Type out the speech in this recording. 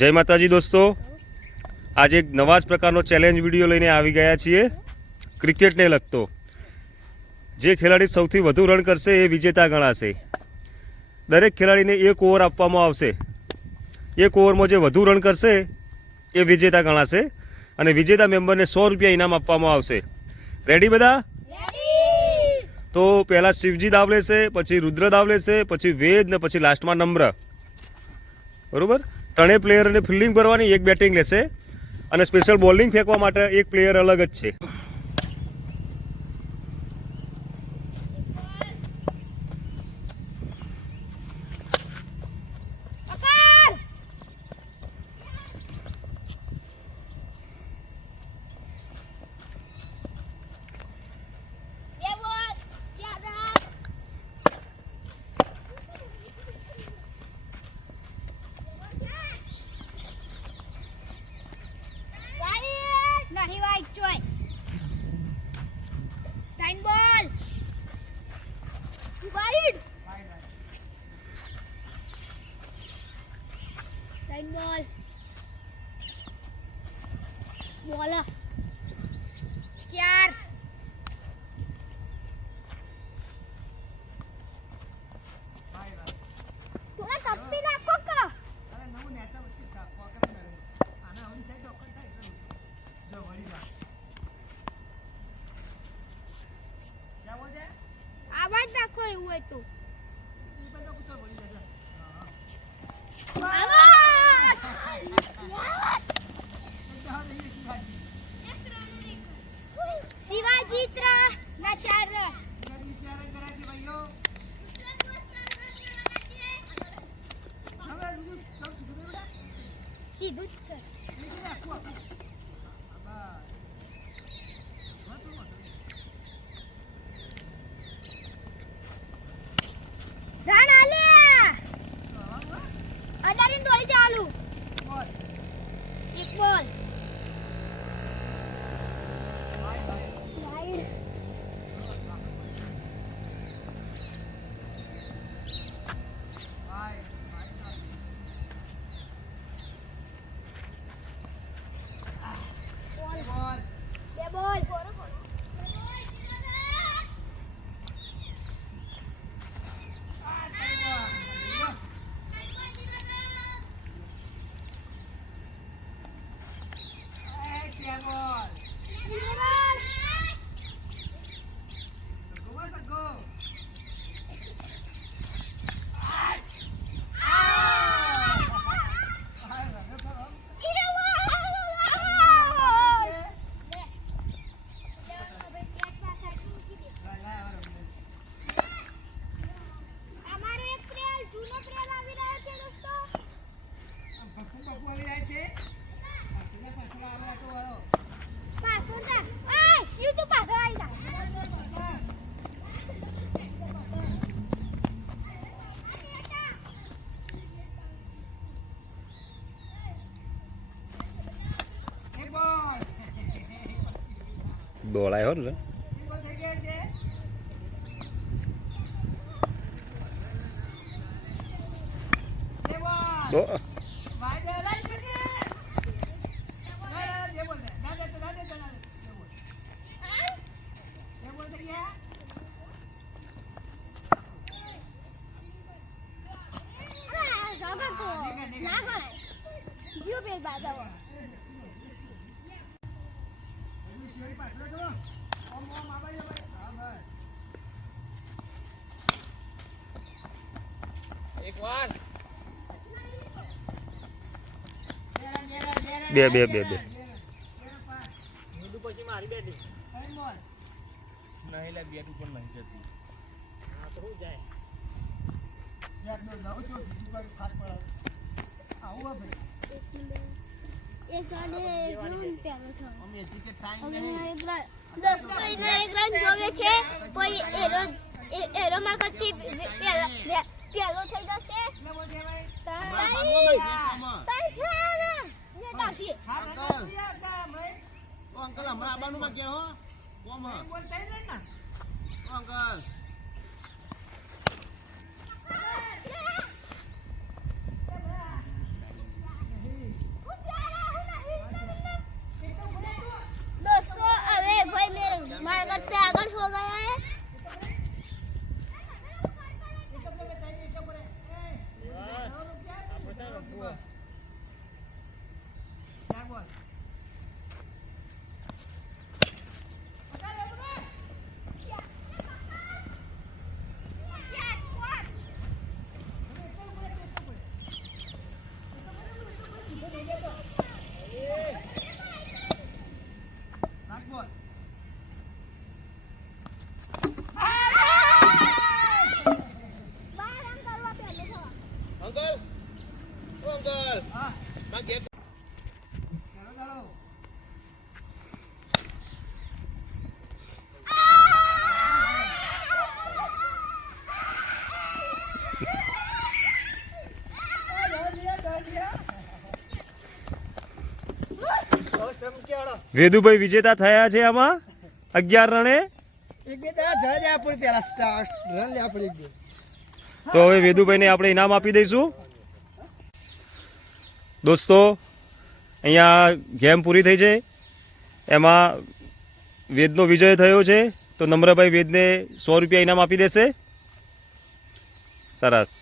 જય માતાજી દોસ્તો, આજે એક નવા જ પ્રકારનો ચેલેન્જ વિડીયો લઈને આવી ગયા છીએ ક્રિકેટને લગતો. જે ખેલાડી સૌથી વધુ રન કરશે એ વિજેતા ગણાશે. દરેક ખેલાડીને એક ઓવર આપવામાં આવશે. એક ઓવરમાં જે વધુ રન કરશે એ વિજેતા ગણાશે અને વિજેતા મેમ્બરને 100 રૂપિયા ઇનામ આપવામાં આવશે. રેડી બધા? તો પહેલાં શિવજી દાવ લેશે, પછી રુદ્ર દાવ લેશે, પછી વેદ ને પછી લાસ્ટમાં નમ્ર. બરાબર? ત્રણેય પ્લેયરને ફિલ્ડિંગ કરવાની, એક બેટિંગ લેશે અને સ્પેશિયલ બોલિંગ ફેંકવા માટે એક પ્લેયર અલગ જ છે. Nahi white joy. Time ball. Wide. Time ball. Baller. 4. થોડા તપ્પી નાખો કા. અરે નવું નેચા વચ્ચે પોકર મેળે આના ઓલી સાઈડ ઓકર થાય એટલે જો વળી જા શું બોલે આવાજ નાખો એવું હોય તો. ઈ બધો કુતો વળી જા શિવાજી 3 ના 4 રન. શિવાજી 4 રન કર્યા છે ભાઈઓ. હવે બીજું સૌ સીધું બેટા સીધું જ છે. નીચે રાખો બસ રન આલ્યા. અડારીને દોડી ચાલુ. બોલ એક બોલ. Bye bye wide. બાય બોલ. બોલ બે બોલ. આ થઈ બોલ એ કે બોલ ગો સગો અમારો એક પ્લેયર જૂનો પ્લેયર આવી રહ્યો છે દોસ્તો. બકુ આવી જાય છે પાછળ આવે તો વાળો પાછળ જા. એ શિવ તું પાછળ આવી જા. એક બોલ દોડાયો ને એક બોલ થઈ ગયા છે બે બોલ તો વાઈડ લાઈસ કે ના બે બોલ દે ના દે બે બોલ થઈ ગયા ના ગો. ના ગો. જીઓ પેલ બાજાવો. એની શિવાજી પાછળ ચલો ઓમ ઓમ આબાઈ ભાઈ હા ભાઈ બે બે બે બે પછી મારી બેટિંગ બોલ નહીં લે બેટ ઉપર નહીં જતી હા તો હું જાય યાર નો નવ છો બીજું પર ખાસ પડાવ આવું હે ભાઈ એક ગાને એક રન પેલો છે. અમે હજી કે ટાઈમ હવે નહીં એક રન દોસ્તો એનો એક રન જોવે છે. કોઈ એરો માં કરતી પેલો થઈ જશે. એટલે બોલ દે ભાઈ તાઈ છે ને એ તાશી. હા રન યાર કા હમણે અંકલ હમણાં આવવાનું બાકી હો કોમ બોલ થઈ રન ના અંકલ ચાર બોલ. લાસ્ટ બોલ. બાર રન કરવા પહેલે થવા. અંકલ ઓ અંકલ હા માં ઘેર ચાલો ચાલો. વેદુભાઈ વિજેતા થયા છે આમાં 11 રને. એક બે દાડા જરા જ આપણે પેલા રન લે આપણે એક બે. તો હવે વેદુભાઈને આપણે ઇનામ આપી દઈશું. દોસ્તો અહીંયા ગેમ પૂરી થઈ છે. એમાં વેદનો વિજય થયો છે, તો નમ્રભાઈ વેદને 100 રૂપિયા ઇનામ આપી દેશે. સરસ.